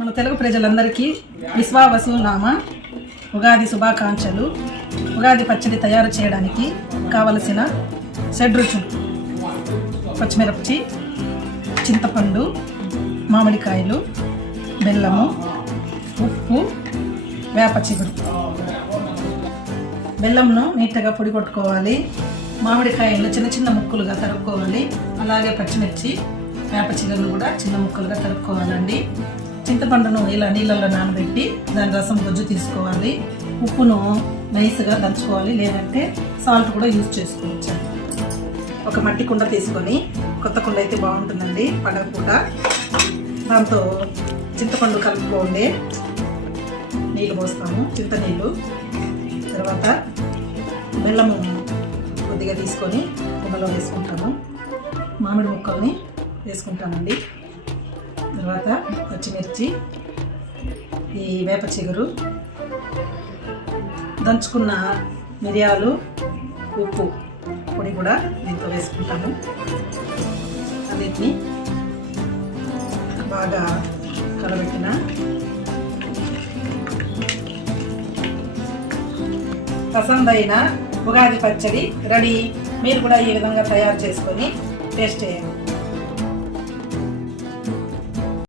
మన తెలుగు ప్రజలందరికీ విశ్వావసునామ ఉగాది శుభాకాంక్షలు. ఉగాది పచ్చడి తయారు చేయడానికి కావలసిన షడ్రుచులు: పచ్చిమిరపచి, చింతపండు, మామిడికాయలు, బెల్లము, ఉప్పు, వేప చిగురు. బెల్లంను నీట్గా పొడి కొట్టుకోవాలి. మామిడికాయలను చిన్న చిన్న ముక్కలుగా తరుక్కోవాలి. అలాగే పచ్చిమిర్చి, వేప చిగురును కూడా చిన్న ముక్కలుగా తరుక్కోవాలండి. చింతపండును ఇలా నీళ్ళల్లో నానబెట్టి దాని రసం గుజ్జు తీసుకోవాలి. ఉప్పును నైస్గా దంచుకోవాలి, లేదంటే సాల్ట్ కూడా యూజ్ చేసుకోవచ్చు. ఒక మట్టి కుండ తీసుకొని, కొత్త కుండ అయితే బాగుంటుందండి పండగ పూట. దాంతో చింతపండు కలుపుకోండి, నీళ్ళు పోస్తాము, చింత నీళ్ళు. తర్వాత బెల్లము కొద్దిగా తీసుకొని కుండలో వేసుకుంటాము. మామిడి ముక్కల్ని వేసుకుంటామండి. తర్వాత పచ్చిమిర్చి, ఈ వేప చిగురు, దంచుకున్న మిరియాలు, ఉప్పు పొడి కూడా దీంతో వేసుకుంటాము. అన్నిటిని బాగా కలబెట్టిన పసందైన ఉగాది పచ్చడి రెడీ. మీరు కూడా ఈ విధంగా తయారు చేసుకొని టేస్ట్ చేయండి.